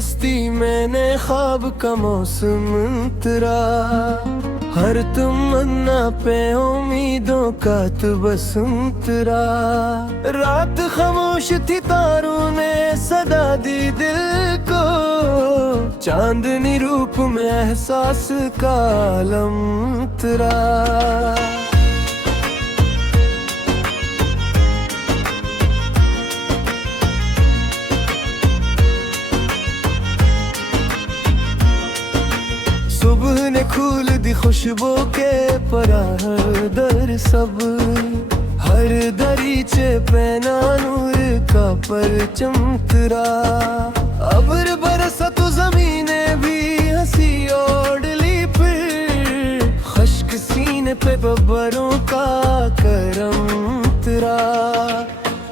बस्ती मैंने ख्वाब का मौसम तेरा, हर तमन्ना पे उम्मीदों का तबस्सुम तेरा। रात खामोश थी तारों ने सदा दी दिल को, चांदनी रूप में एहसास का आलम तेरा। सुबह ने खोल दी खुशबू के परा हर दर सब, हर दरीचे पे नूर का परचम तेरा। अब्र बरसा तो जमीने भी हंसी ओढ़ ली, फिर खश्क सीने पे बब्बरों का करम तेरा।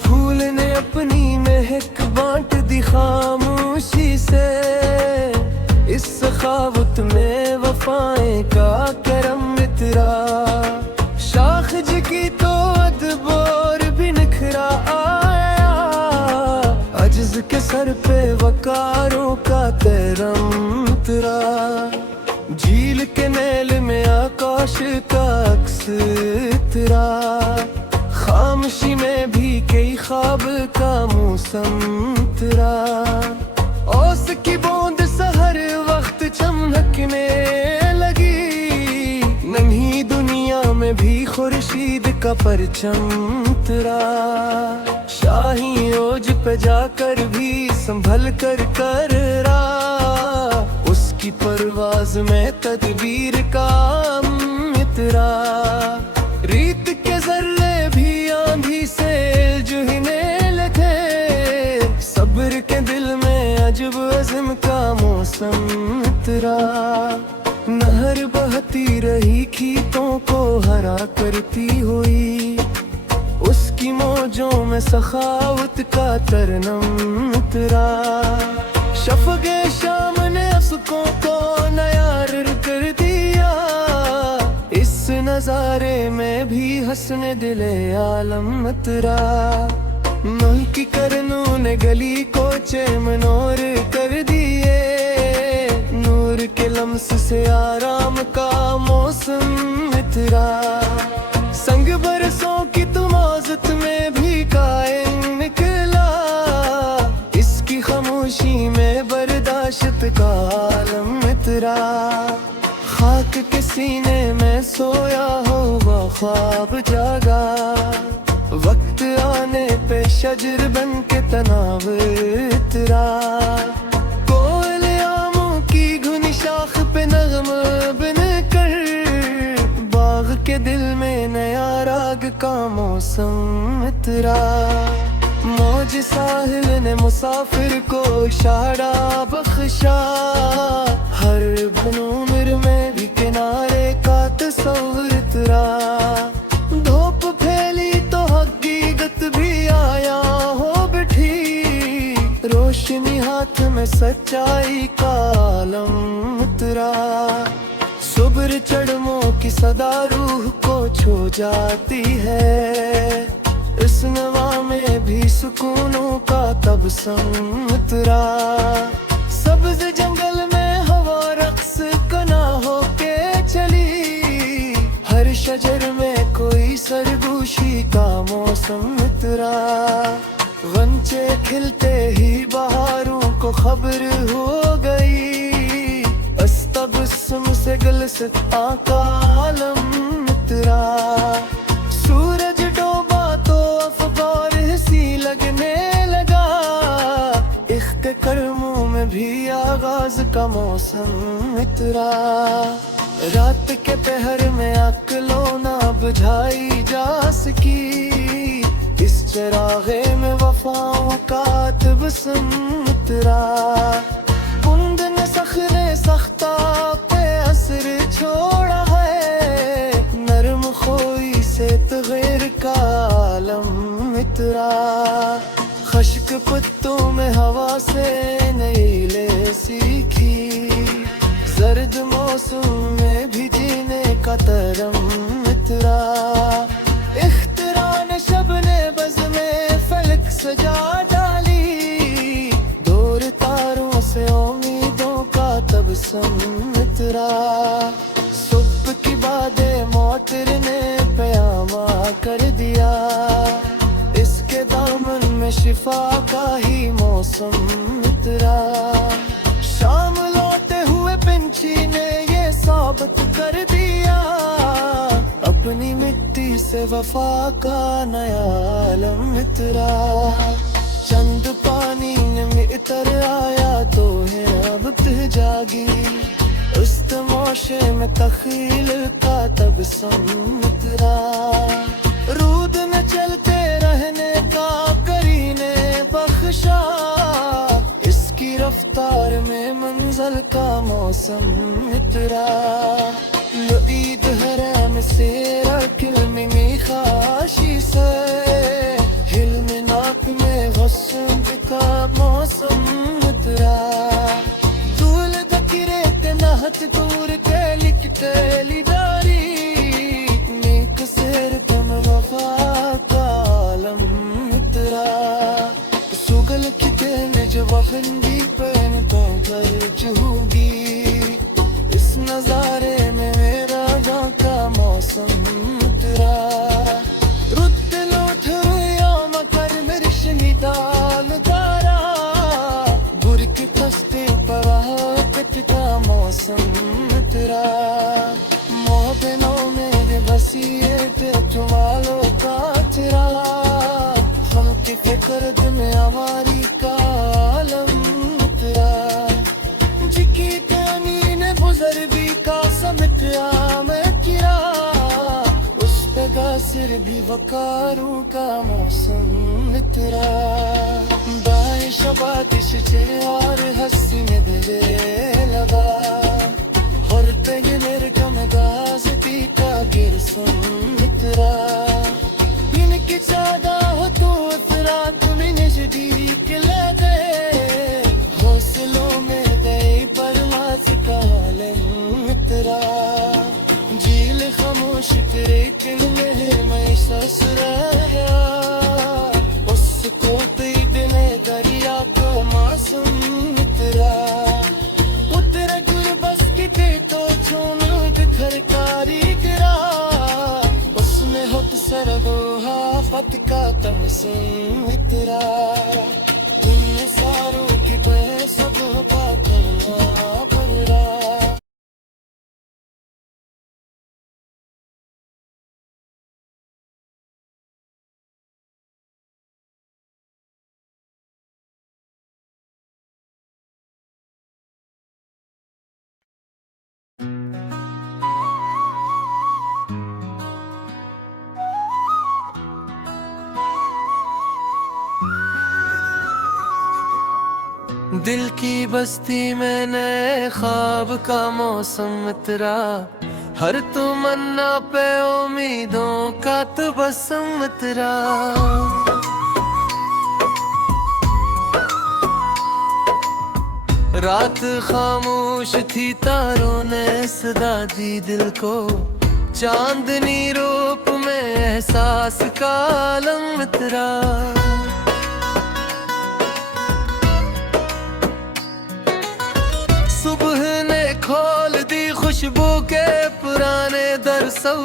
फूल ने अपनी महक बांट दी खामोशी से, इस सखावत में वफाएं का करम तेरा। शाख की तो अदबोर भी निखरा आया, अज्ज के सर पे वकारों का तेरम तेरा। झील के नैल में आकाश का अक्स तेरा, खामोशी में भी कई ख्वाब का मौसम तेरा। ओस की बूंद सहर वक्त चमकने लगी, नन्ही दुनिया में भी खुर्शीद का परचम तेरा। शाही ओज पे जाकर भी संभल कर रहा, उसकी परवाज में तदबीर का तेरा। रीत के जर्रे भी आंधी से जुहने लगे, सब्र के दिल में अजब अज़्म का मौसम तेरा। नहर बहती रही खेतों को हरा करती हुई, उसकी मौजों में सखावत का तरनम तेरा। शफ़क़े शाम ने अफ़क़ों को नयार कर दिया, इस नज़ारे में भी हस्न दिले आलम तेरा। मलकी करनों ने गली को चैमनोर कर दिए, नूर के लम्स से आराम का मौसम तेरा। संग बरसों की तुमाज़त में भी कायम निकला, इसकी खामोशी में बर्दाश्त का आलम तेरा। खाक के सीने में सोया हुआ ख्वाब जागा, वक्त आने पे शजर बन के तनाव तेरा। कोयल आमों की घुनी शाख पे नग़म बन कर, बाग के दिल में नया राग का मौसम तेरा। मौज साहिल ने मुसाफिर को इशारा बख्शा, हर बनूमर में भी किनारे का तस्वुर तेरा। धूप फैली तो हकीकत भी आया हो बैठी, रोशनी हाथ में सच्चाई का आलम तेरा। सुब्र चढ़मों की सदा रूह को छू जाती है, इस नवा में भी सुकूनों का तबस्सुम तेरा। सब्ज जंगल में हवा रक्स कना होके चली, हर शजर में कोई सरगोशी का मौसम तेरा। गंचे खिलते ही बहारों को खबर हो गई, तबस्सुम से गलसत आका आलम तेरा। सूरज डूबा तो अफ़गार सी लगने लगा, इख्त कर्मों में भी आगाज का मौसम तेरा। रात के पहर में अक्लों ना बुझाई जा सकी, इस चरागे में वफाओं का तबस्सुम तेरा। कुंद ने सखरे सख्ता पे असर छोड़ा है, नरम खोई से तगैर का आलम तेरा। खश्क पत्तों में हवा से नई ले सीखी, जर्द मौसम में भी जीने का तरम तेरा। इख्तिरा ने शबने बज़ में फलक सजा डाली, दूर तारों से मौसम मित्रा। सुबह की बातें मोटर ने पयामा कर दिया, इसके दामन में शिफा का ही मौसम मित्रा। शाम लौटे हुए पंछी ने ये साबित कर दिया, अपनी मिट्टी से वफा का नया आलम मित्रा। चंद पानी में इतर आया तो है अब जागी, उस तमाशे में तखील का तब मित्रा। रूद न चलते रहने का करीने बख्शा, इसकी रफ्तार में मंजिल का मौसम मित्रा। लो ईद हरम से रखल में खाशी से, हिल्म नाक में गस्म का मौसम मित्रा। दूल दकिरे ते नहत दूर के लिखते लिदारी, नेक सेर तुम वफा का आलम मित्रा। सुगल किते में जो वफंदी पेन तो कर चूगी, इस नजारे में मेरा गाँव का मौसम मित्रा। रुत लोथ याम कर मिर्श निदान तारा, बुर के खस्ते पवाकत का मौसम मित्रा। मोहब्बतों में वसीयत तुम्हारो का तेरा, हम की फिक्र में हमारी का आलम मित्रा। जिकी तानी ने बुजुर्गी का समित्या में किया, उस पे गासिर भी वकारू का मौसम मित्रा। बाय शबातिश और हंसी में दे लगा, और तेगे मेरे कम गाजती का गिरसम मित्रा। इनकी चादा हो तो इफरात में नजदीक लगे, हौसलों में गई परवाज़ का आलम मित्रा। झील खामोश तेरे किले में ससुराया, उसको पीट में दरिया को मासूम मित्रा। उतरा गुरबस की तो चुनूद घर कारीगरा, उसमें होत सरगो हाफत का तमसीम मित्रा। दुनिया सारों की सब का करना बड़ा। दिल की बस्ती में नए ख्वाब का मौसम मित्रा। हर तमन्ना पे उम्मीदों का तबस्सुम मित्रा। रात खामोश थी तारों ने सदा दी दिल को, चांदनी रूप में एहसास का आलम मित्रा। सुबह ने खोल दी खुशबू के पुराने दर सब,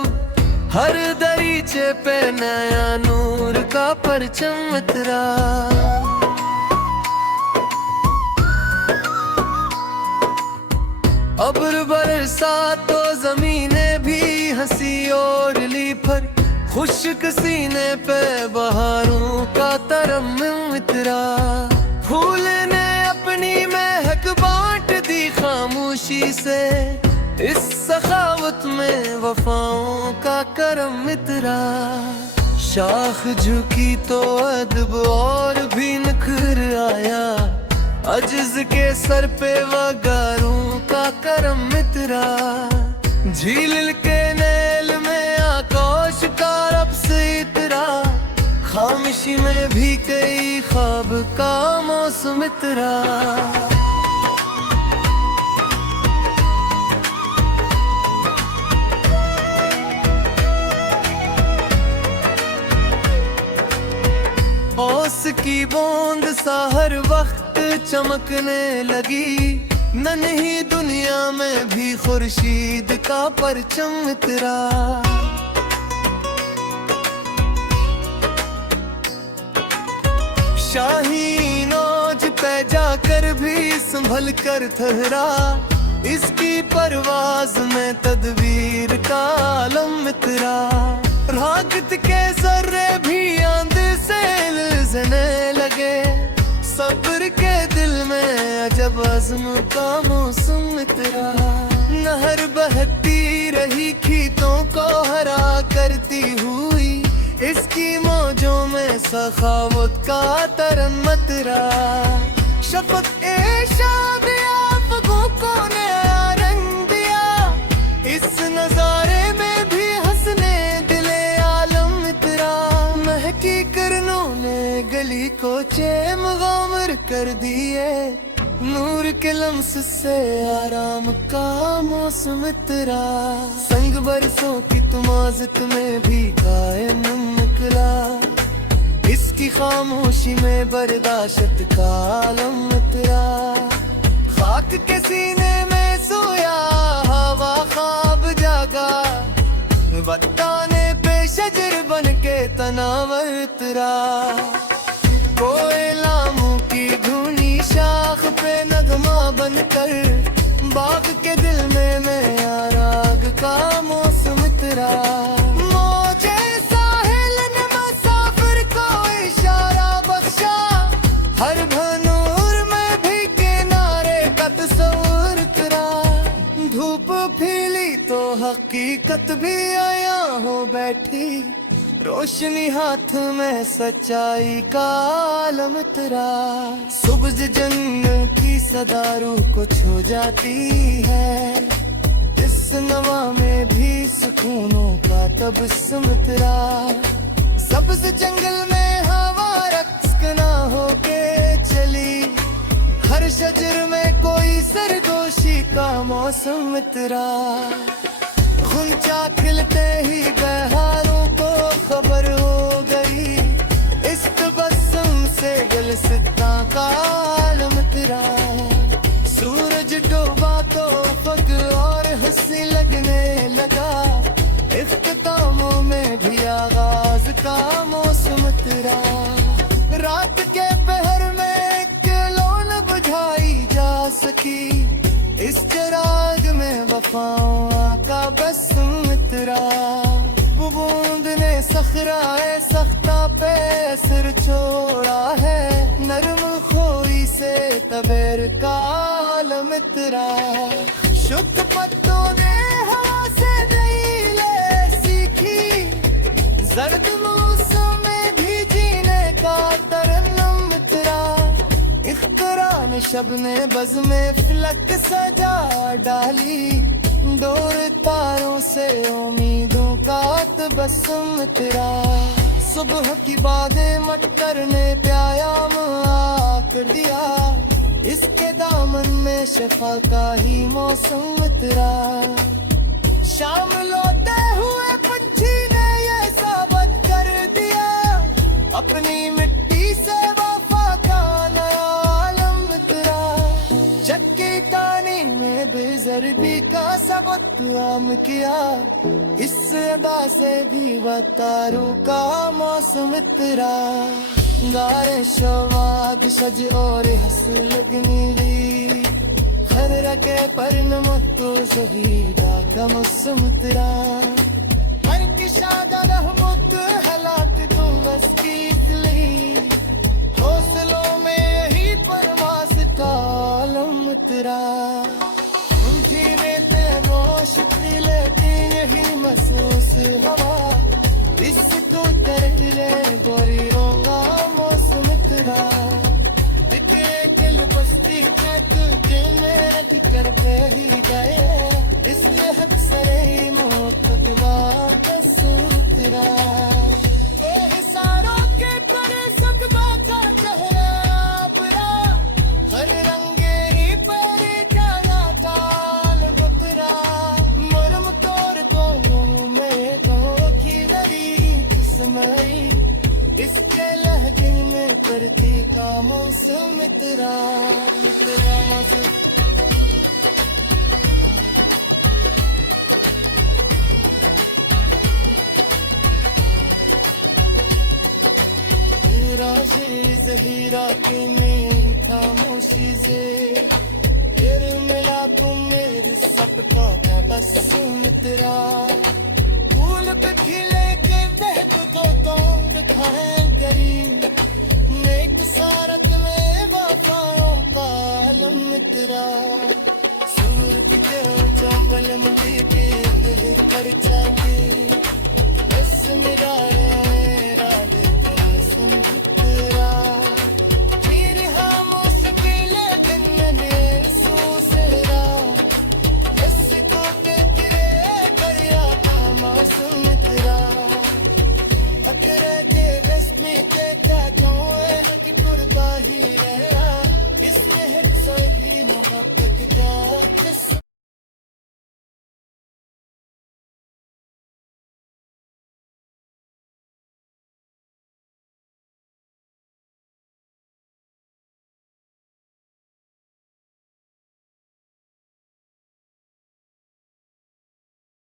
हर दरीचे पे नया नूर का परचम मित्रा। अब्र बरसा तो जमीने भी हंसी और ली पर, खुश्क सीने पे बहारों का तरन्नुम मित्रा। फूल ने अपनी महक बांट दी खामोशी से, इस सखावत में वफाओं का करम मित्रा। शाख झुकी तो अदब और भी निखर आया, अज्ज के सर पे वगारों का करम मित्रा। झील के नेल में आकाश का रब से इतरा, खामोशी में भी कई ख्वाब का मौसम मित्रा। ओस की बूंद सा हर वक्त चमकने लगी, नन्ही दुनिया में भी खुर्शीद का परचम इतरा। शाहीन औज पे जाकर भी संभल कर ठहरा, इसकी परवाज में तदबीर का आलम इतरा। रागत के जर्रे भी आंध से ललजने लगे, सब्र के दिल में अजब अज़्म का मौसम इतरा। नहर बहती रही खीतों को हरा करती हुई, इसकी मौजों में सखावत का तरन्नम इतरा। शफक़ ए शादिया फ़गों को नया रंग दिया, इस नज़ारे में भी हंसने दिले आलम इतरा। महकी करनों ने गली को चैम गामर कर दिए, नूर के लम्स से आराम का मौसम इतरा। संग बरसों की तुमाज़त में भी कायम निकला, इसकी खामोशी में बर्दाश्त का आलम इतरा। खाक के सीने में सोया हवा ख्वाब जागा, बताने पे शजर बन के तनावर इतरा। कोयला मुँह की धुनी शाख पे नगमा बनकर, बाग के दिल में नया राग का मौसम इतरा। मौजे साहिल ने मुसाफिर को इशारा बख्शा, हर भनूर में भी किनारे का तस्वुर इतरा। धूप फीली तो हकीकत भी आया हो बैठी, रोशनी हाथ में सच्चाई का आलम इतरा। सुबह जंग की सदा रूह को छू जाती है, इस नवा में भी सुकूनों का तबस्सुम इतरा। सब्ज़ जंगल में हवा रक्स ना होके चली, हर शजर में कोई सरगोशी का मौसम इतरा। गुंचा खिलते ही बहारों को खबर हो गई, इस तबस्सुम से गुलसिता का आलम इतरा। सूरज डूबा तो फग और हंसी लगने लगा, इख्तितामों में भी आगाज का मौसम इतरा। रात के पहर में किलोन बुझाई जा सकी, इस चिराग में वफाओं का बस्म इतरा। वो बूंद ने सखराए सख्ता पे असर छोड़ा है, नरम खोई से तबेर का आलम इतरा। शुद्ध पत्तों ने हवा से नई ले सीखी, जर्द मौसम में भी जीने का तरन्नुम इतरा। इख्तिरा ने शब ने बज़ में फलक सजा डाली, डोर तारों से उम्मीदों का तबस्सुम इतरा। सुबह की बातें मटर ने प्यायाम कर दिया, इसके दामन में शफा का ही मौसम इतरा। शाम लौटे हुए पंछी ने ये साबित कर दिया, अपनी मिट्टी से वफा का नया आलम इतरा। चक्की तानी ने बेज़र्बी का सबक आम किया, इस अदा से भी वतारू का मौसम इतरा। गारे शवाद सज और हंस लगनी ली, हर रके पर नमतो ज़हीरा का मौसम इतरा। हर किशादा रहमत हलाक तुम मस्कीत ली, हौसलों में यही परवाज़ का आलम इतरा। धीमे मोश लेती यही महसूस हवा, इस तो कर ले गोरी होगा मौसम इतरा। दिखे किल बस्ती के तुझे मेहनत करके ही गए, इसलिए हक सरे मोहब्बत वापस उतरा। सारों के करे सकबा का चेहरा अपना, हर रंगे ही परे जाना काल बतरा। मरम तोड़ को में दो की नरी किस्मई, इसके लहजे में करती का मौसम इतरा। इतरा मौसम शेर जहीरा की मेरी खामोशी से तेरे मिला तुम मेरे सबका तबस्सुम तेरा फूल पे खिले के दहक को तोड़ खाए करीब नेक सारत में वफाओं का आलम तेरा सूरत के चावल मुझे के दिल कर